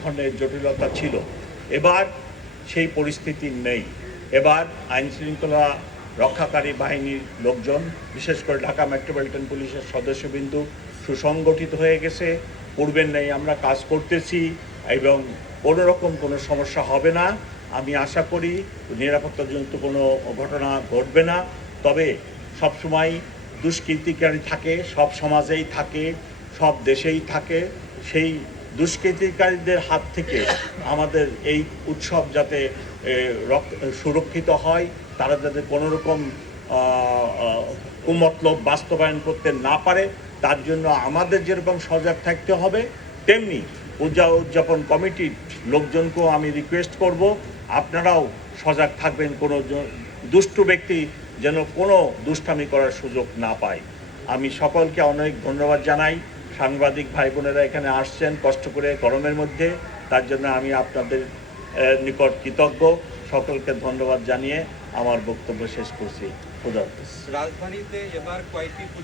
ধরনের জটিলতা ছিল। এবার সেই পরিস্থিতি নেই। এবার আইন শৃঙ্খলা রক্ষাকারী বাহিনীর লোকজন, বিশেষ করে ঢাকা মেট্রোপলিটন পুলিশের সদস্যবিন্দু সুসংগঠিত হয়ে গেছে। পূর্বের নেই আমরা কাজ করতেছি এবং কোনোরকম কোনো সমস্যা হবে না। আমি আশা করি নিরাপত্তাজনিত কোনো ঘটনা ঘটবে না। তবে সবসময় দুষ্কৃতিকারী থাকে, সব সমাজেই থাকে, সব দেশেই থাকে। সেই দুষ্কৃতিকারীদের হাত থেকে আমাদের এই উৎসব যাতে সুরক্ষিত হয়, তারা যাতে কোনোরকম কুমতলব বাস্তবায়ন করতে না পারে, তার জন্য আমাদের যেরকম সজাগ থাকতে হবে, তেমনি পূজা উদযাপন কমিটির লোকজনকেও আমি রিকোয়েস্ট করব আপনারাও সজাগ থাকবেন, কোনো দুষ্টু ব্যক্তি যেন কোনো দুষ্টামি করার সুযোগ না পায়। আমি সকলকে অনেক ধন্যবাদ জানাই। সাংবাদিক ভাই বোনেরা এখানে আসছেন কষ্ট করে গরমের মধ্যে, তার জন্য আমি আপনাদের নিকট কৃতজ্ঞ। সকলকে ধন্যবাদ জানিয়ে আমার বক্তব্য শেষ করছি। খোদা হাফেজ। রাজধানীতে এবার কয়েকটি